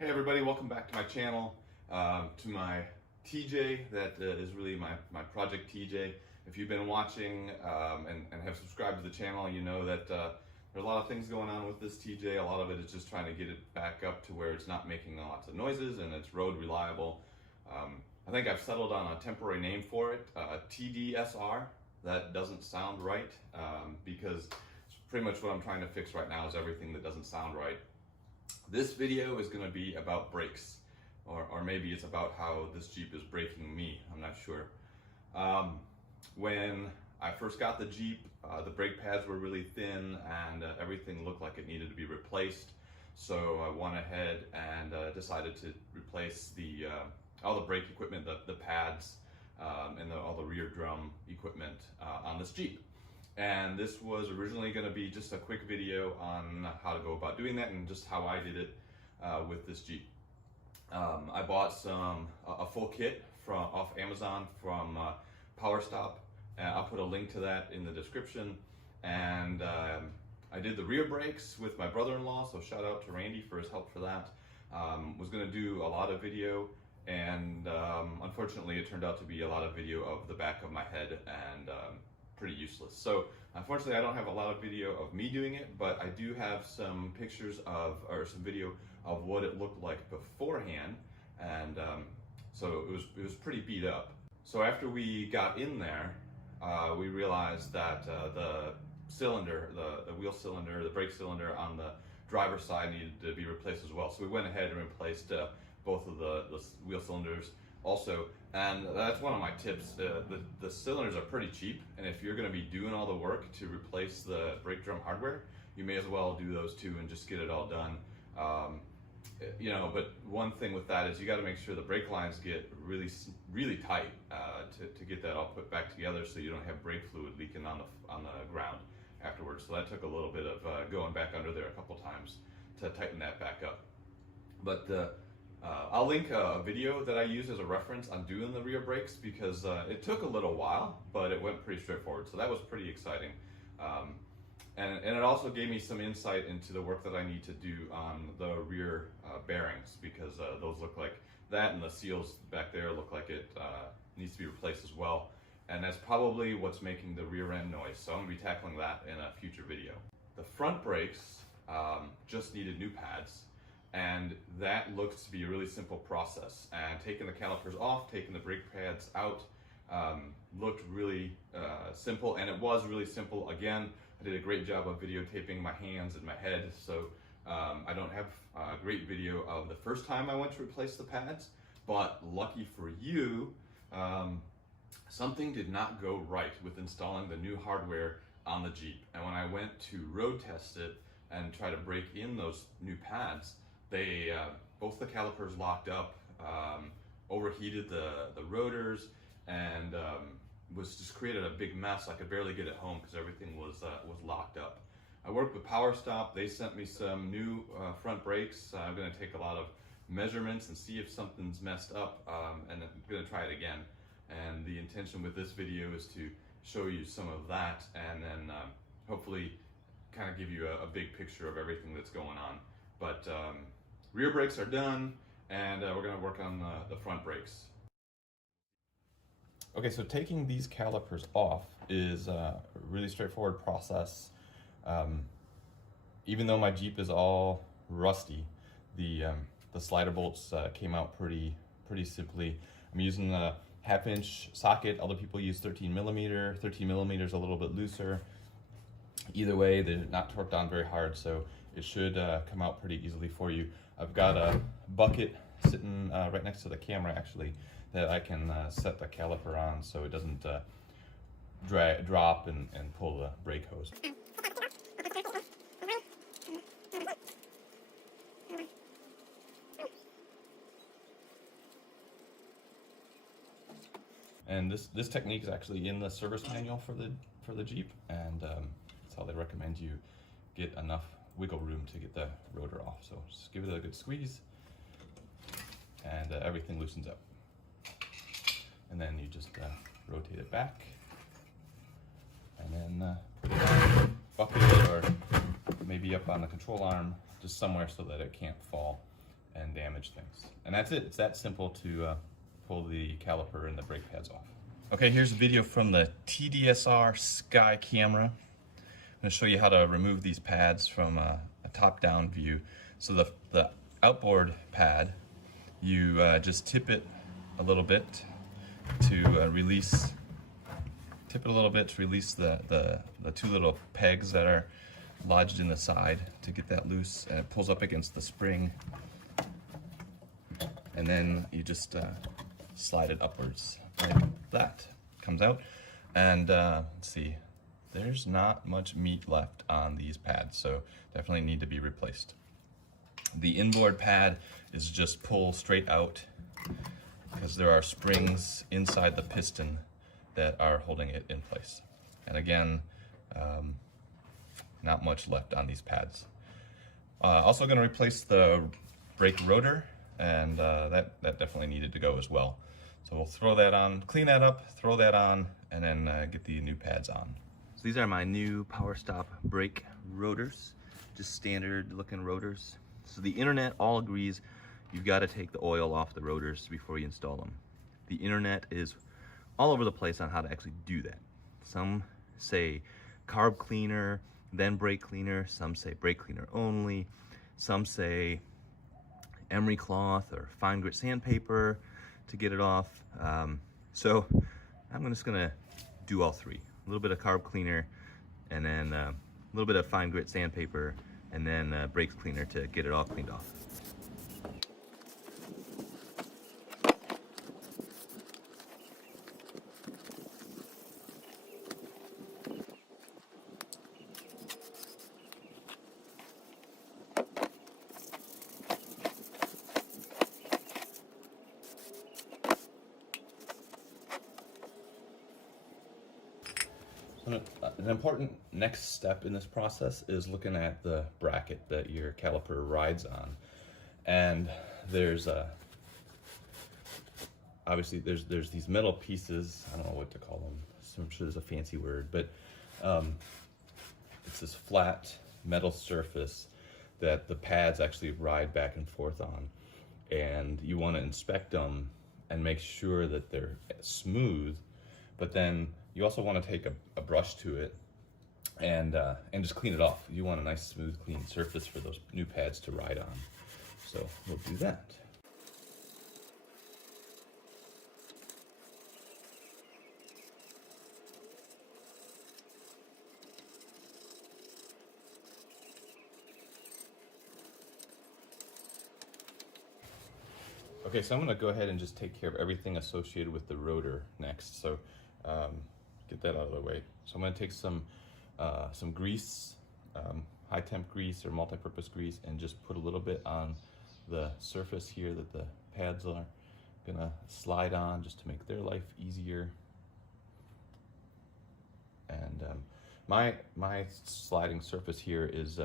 Hey everybody, welcome back to my channel, to my TJ that is really my project TJ. If you've been watching and have subscribed to the channel, you know that there are a lot of things going on with this TJ. A lot of it is just trying to get it back up to where it's not making lots of noises and it's road reliable. I think I've settled on a temporary name for it, TDSR. That doesn't sound right because it's pretty much what I'm trying to fix right now is everything that doesn't sound right. This video is going to be about brakes, or maybe it's about how this Jeep is braking me. I'm not sure. When I first got the Jeep, the brake pads were really thin and everything looked like it needed to be replaced. So I went ahead and decided to replace all the brake equipment, the pads, and all the rear drum equipment on this Jeep. And this was originally going to be just a quick video on how to go about doing that and just how I did it with this Jeep. I bought a full kit off Amazon from PowerStop, and I'll put a link to that in the description. And I did the rear brakes with my brother-in-law, so shout out to Randy for his help for that. Was going to do a lot of video, and unfortunately it turned out to be a lot of video of the back of my head and pretty useless. So unfortunately I don't have a lot of video of me doing it, but I do have some pictures or some video of what it looked like beforehand, and so it was pretty beat up. So after we got in there, we realized that the cylinder, the wheel cylinder, the brake cylinder on the driver's side needed to be replaced as well. So we went ahead and replaced both of the wheel cylinders also. And that's one of my tips. The cylinders are pretty cheap, and if you're going to be doing all the work to replace the brake drum hardware, you may as well do those two and just get it all done. But one thing with that is you got to make sure the brake lines get really tight to get that all put back together, so you don't have brake fluid leaking on the ground afterwards. So that took a little bit of going back under there a couple times to tighten that back up. But I'll link a video that I use as a reference on doing the rear brakes, because it took a little while, but it went pretty straightforward. So that was pretty exciting. And it also gave me some insight into the work that I need to do on the rear bearings, because those look like that, and the seals back there look like it needs to be replaced as well. And that's probably what's making the rear end noise. So I'm gonna be tackling that in a future video. The front brakes just needed new pads. And that looks to be a really simple process. And taking the calipers off, taking the brake pads out, looked really simple, and it was really simple. Again, I did a great job of videotaping my hands and my head, so I don't have a great video of the first time I went to replace the pads, but lucky for you, something did not go right with installing the new hardware on the Jeep. And when I went to road test it and try to break in those new pads, both the calipers locked up, overheated the rotors, and was just created a big mess. I could barely get it home because everything was locked up. I worked with PowerStop. They sent me some new front brakes. I'm going to take a lot of measurements and see if something's messed up, and I'm going to try it again. And the intention with this video is to show you some of that, and then hopefully kind of give you a big picture of everything that's going on. But rear brakes are done, and we're going to work on the front brakes. Okay, so taking these calipers off is a really straightforward process. Even though my Jeep is all rusty, the slider bolts came out pretty simply. I'm using a 1/2-inch socket. Other people use 13 millimeter. 13 millimeter is a little bit looser. Either way, they're not torqued on very hard, so it should come out pretty easily for you. I've got a bucket sitting right next to the camera, actually, that I can set the caliper on so it doesn't drop and pull the brake hose. And this technique is actually in the service manual for the Jeep, and that's how they recommend you get enough wiggle room to get the rotor off. So just give it a good squeeze, and everything loosens up. And then you just rotate it back, and then put it on the bucket or maybe up on the control arm, just somewhere so that it can't fall. and damage things. And that's it. It's that simple to pull the caliper and the brake pads off. Okay, here's a video from the TDSR Sky camera. I'm going to show you how to remove these pads from a top-down view. So the outboard pad, you just tip it a little bit to release. Tip it a little bit to release the two little pegs that are lodged in the side to get that loose, and it pulls up against the spring. And then you just slide it upwards like that. Comes out, and let's see, there's not much meat left on these pads, so definitely need to be replaced. The inboard pad is just pull straight out because there are springs inside the piston that are holding it in place. And again, not much left on these pads. Also going to replace the brake rotor, and that definitely needed to go as well. So we'll throw that on, clean that up, throw that on, and then get the new pads on. So these are my new Power Stop brake rotors, just standard looking rotors. So the internet all agrees you've got to take the oil off the rotors before you install them. The internet is all over the place on how to actually do that. Some say carb cleaner, then brake cleaner. Some say brake cleaner only. Some say emery cloth or fine grit sandpaper to get it off. So I'm just gonna do all three. A little bit of carb cleaner, and then a little bit of fine grit sandpaper, and then brake cleaner to get it all cleaned off. An important next step in this process is looking at the bracket that your caliper rides on. And there's obviously there's these metal pieces, I don't know what to call them, so I'm sure there's a fancy word, but it's this flat metal surface that the pads actually ride back and forth on. And you want to inspect them and make sure that they're smooth, but then you also want to take a brush to it and just clean it off. You want a nice, smooth, clean surface for those new pads to ride on. So we'll do that. Okay, so I'm going to go ahead and just take care of everything associated with the rotor next. So get that out of the way. So I'm going to take some grease, high temp grease or multi-purpose grease, and just put a little bit on the surface here that the pads are going to slide on, just to make their life easier. And my sliding surface here is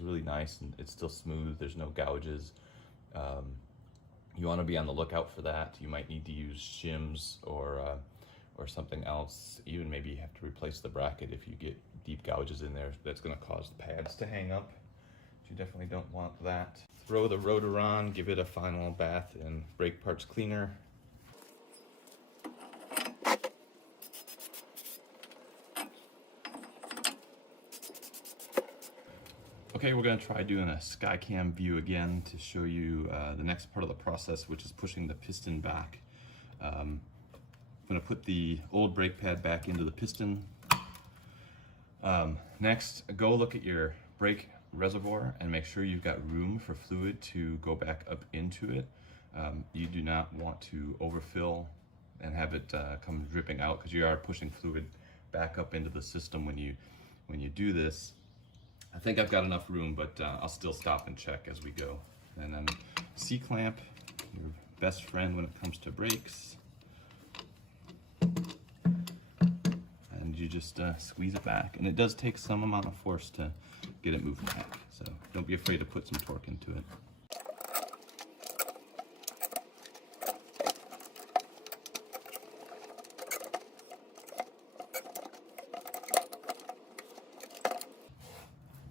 really nice, and it's still smooth. There's no gouges. You want to be on the lookout for that. You might need to use shims or something else. Even maybe you have to replace the bracket if you get deep gouges in there. That's going to cause the pads to hang up. You definitely don't want that. Throw the rotor on, give it a final bath in brake parts cleaner. Okay, we're going to try doing a Skycam view again to show you the next part of the process, which is pushing the piston back. I'm going to put the old brake pad back into the piston. Next, go look at your brake reservoir and make sure you've got room for fluid to go back up into it. You do not want to overfill and have it come dripping out, because you are pushing fluid back up into the system when you do this. I think I've got enough room, but I'll still stop and check as we go. And then C-clamp, your best friend when it comes to brakes. And you just squeeze it back. And it does take some amount of force to get it moving back. So don't be afraid to put some torque into it.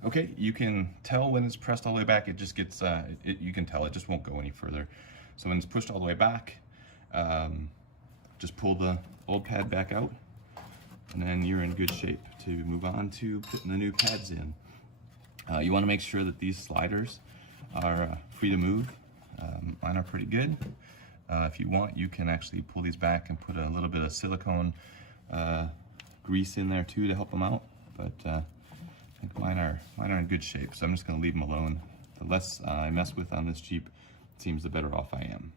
Okay, you can tell when it's pressed all the way back, it just gets, you can tell it just won't go any further. So when it's pushed all the way back, just pull the old pad back out, and then you're in good shape to move on to putting the new pads in. You want to make sure that these sliders are free to move. Mine are pretty good. If you want, you can actually pull these back and put a little bit of silicone grease in there too to help them out. But I think mine are in good shape, so I'm just going to leave them alone. The less I mess with on this Jeep, it seems the better off I am.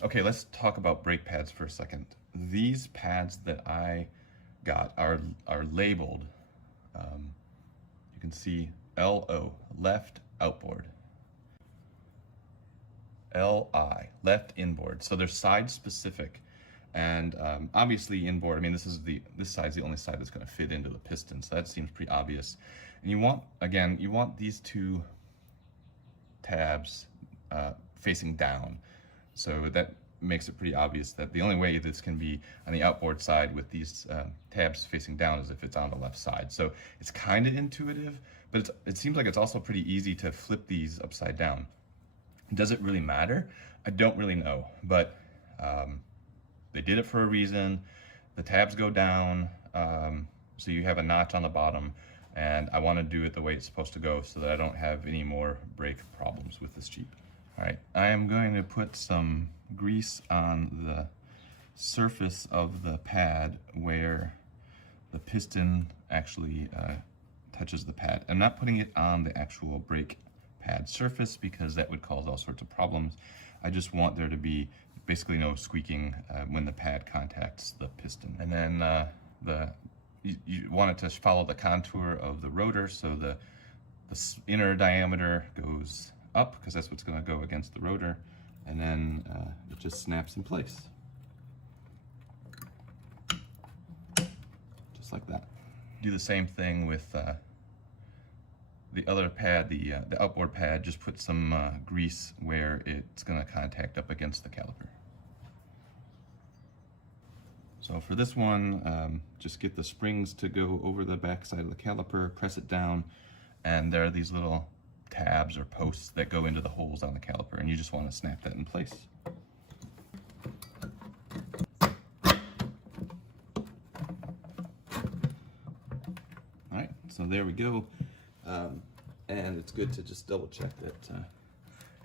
Okay, let's talk about brake pads for a second. These pads that I got are labeled. You can see LO, left outboard. LI, left inboard. So they're side specific, and obviously inboard. I mean, this side's the only side that's going to fit into the piston, so that seems pretty obvious. And you want these two tabs facing down, so that makes it pretty obvious that the only way this can be on the outboard side with these tabs facing down is if it's on the left side. So it's kind of intuitive, but it seems like it's also pretty easy to flip these upside down. Does it really matter? I don't really know, but they did it for a reason. The tabs go down, so you have a notch on the bottom, and I want to do it the way it's supposed to go so that I don't have any more brake problems with this Jeep. All right, I am going to put some grease on the surface of the pad where the piston actually touches the pad. I'm not putting it on the actual brake pad surface because that would cause all sorts of problems. I just want there to be basically no squeaking when the pad contacts the piston. And then you want it to follow the contour of the rotor, so the inner diameter goes up because that's what's going to go against the rotor, and then it just snaps in place. Just like that. Do the same thing with the other pad, the outboard pad. Just put some grease where it's going to contact up against the caliper. So for this one, just get the springs to go over the back side of the caliper, press it down, and there are these little tabs or posts that go into the holes on the caliper, and you just want to snap that in place. All right, so there we go. And it's good to just double check that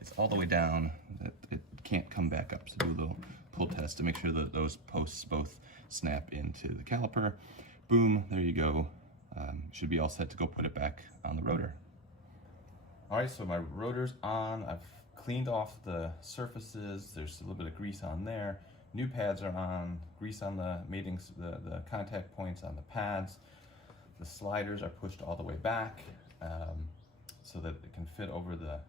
it's all the way down, that it can't come back up. So do a little pull test to make sure that those posts both snap into the caliper. Boom, there you go. Should be all set to go put it back on the rotor. All right, so my rotor's on. I've cleaned off the surfaces. There's a little bit of grease on there. New pads are on, grease on the matings, the contact points on the pads. The sliders are pushed all the way back so that it can fit over the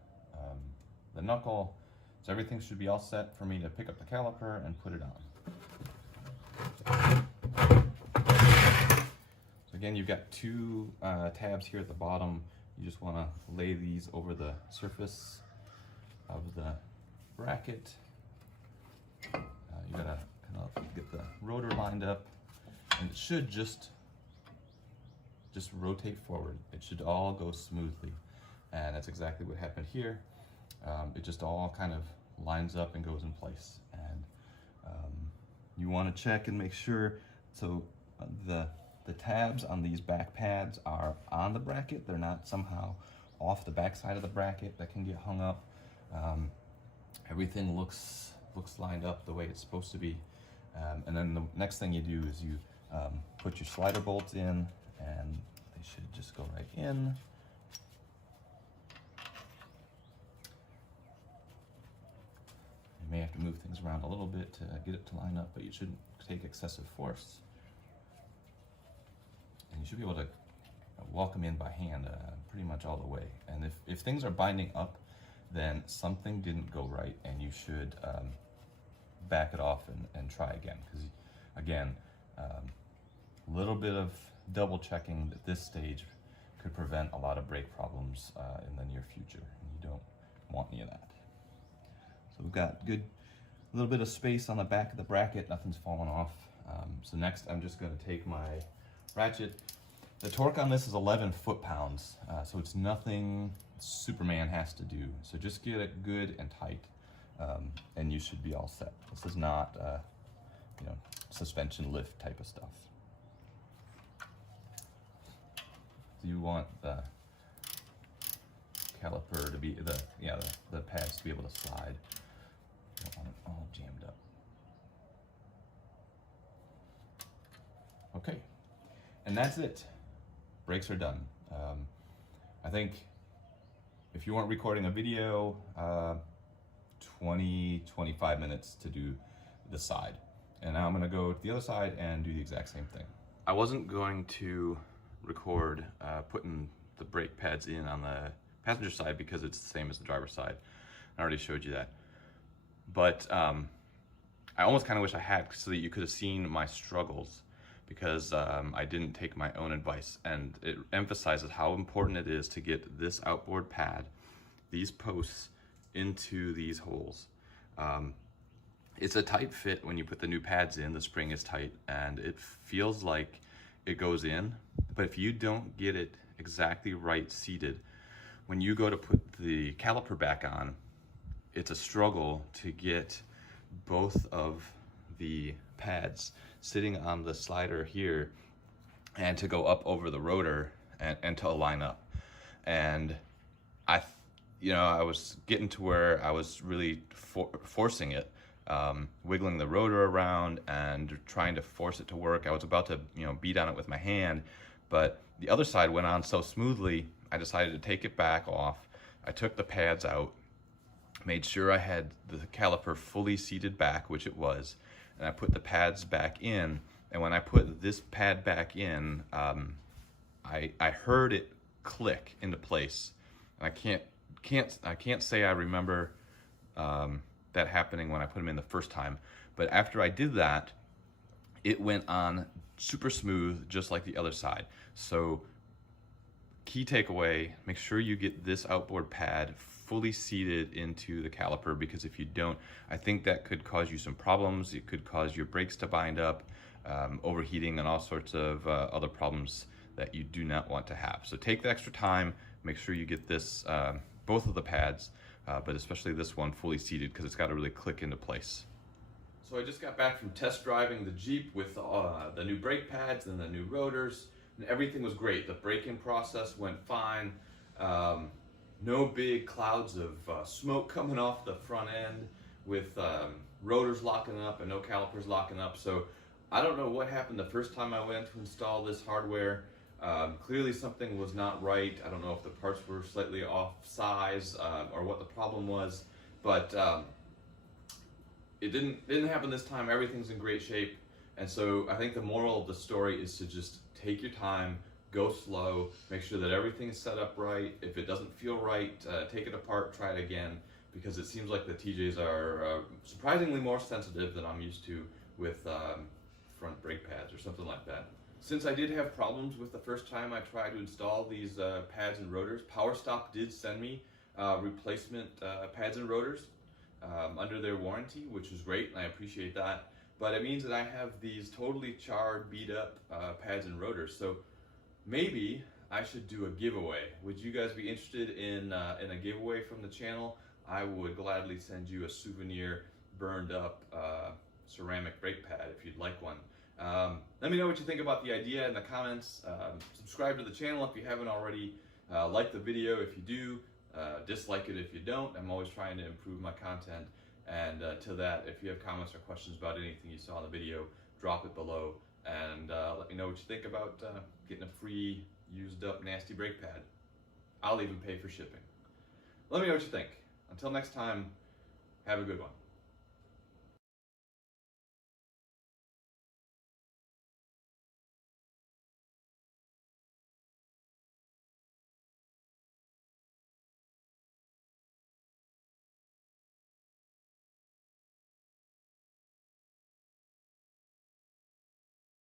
knuckle. So everything should be all set for me to pick up the caliper and put it on. So again, you've got two tabs here at the bottom. You just want to lay these over the surface of the bracket. You gotta kind of get the rotor lined up, and it should just rotate forward. It should all go smoothly, and that's exactly what happened here. It just all kind of lines up and goes in place, and you want to check and make sure. So the tabs on these back pads are on the bracket. They're not somehow off the back side of the bracket that can get hung up. Everything looks lined up the way it's supposed to be. And then the next thing you do is you put your slider bolts in, and they should just go right in. You may have to move things around a little bit to get it to line up, but you shouldn't take excessive force. And you should be able to walk them in by hand pretty much all the way. And if things are binding up, then something didn't go right, and you should back it off and try again. Because again, a little bit of double checking at this stage could prevent a lot of brake problems in the near future, and you don't want any of that. So we've got a little bit of space on the back of the bracket, nothing's falling off. So next I'm just going to take my ratchet The torque on this is 11 foot-pounds, so it's nothing Superman has to do. So just get it good and tight, and you should be all set. This is not, you know, suspension lift type of stuff. So you want the caliper to be the pads to be able to slide. You don't want it all jammed up. Okay, and that's it. Brakes are done. I think if you weren't recording a video, 20-25 minutes to do the side. And now I'm gonna go to the other side and do the exact same thing. I wasn't going to record putting the brake pads in on the passenger side because it's the same as the driver's side. I already showed you that. But I almost kind of wish I had, so that you could have seen my struggles, because I didn't take my own advice, and it emphasizes how important it is to get this outboard pad, these posts, into these holes. It's a tight fit when you put the new pads in. The spring is tight and it feels like it goes in, but if you don't get it exactly right seated, when you go to put the caliper back on, it's a struggle to get both of the pads sitting on the slider here and to go up over the rotor and to align up. And I was getting to where I was really forcing it, wiggling the rotor around and trying to force it to work. I was about to, beat on it with my hand, but the other side went on so smoothly, I decided to take it back off. I took the pads out, made sure I had the caliper fully seated back, which it was, and I put the pads back in. And when I put this pad back in, I heard it click into place. And I can't say I remember that happening when I put them in the first time, but after I did that, it went on super smooth, just like the other side. So key takeaway, make sure you get this outboard pad fully seated into the caliper, because if you don't, I think that could cause you some problems. It could cause your brakes to bind up, overheating, and all sorts of other problems that you do not want to have. So take the extra time, make sure you get this, both of the pads, but especially this one fully seated, because it's got to really click into place. So I just got back from test driving the Jeep with the new brake pads and the new rotors, and everything was great. The braking process went fine. No big clouds of smoke coming off the front end with rotors locking up and no calipers locking up. So I don't know what happened the first time I went to install this hardware. Clearly something was not right. I don't know if the parts were slightly off size or what the problem was, but it didn't happen this time. Everything's in great shape. And so I think the moral of the story is to just take your time, go slow, make sure that everything is set up right. If it doesn't feel right, take it apart, try it again, because it seems like the TJs are surprisingly more sensitive than I'm used to with front brake pads or something like that. Since I did have problems with the first time I tried to install these pads and rotors, PowerStop did send me replacement pads and rotors under their warranty, which was great, and I appreciate that. But it means that I have these totally charred, beat up pads and rotors. So maybe I should do a giveaway. Would you guys be interested in a giveaway from the channel? I would gladly send you a souvenir burned up ceramic brake pad if you'd like one. Let me know what you think about the idea in the comments. Subscribe to the channel if you haven't already. Like the video if you do. Dislike it if you don't. I'm always trying to improve my content. And to that, if you have comments or questions about anything you saw in the video, drop it below and let me know what you think about getting a free used up nasty brake pad. I'll even pay for shipping. Let me know what you think. Until next time, have a good one.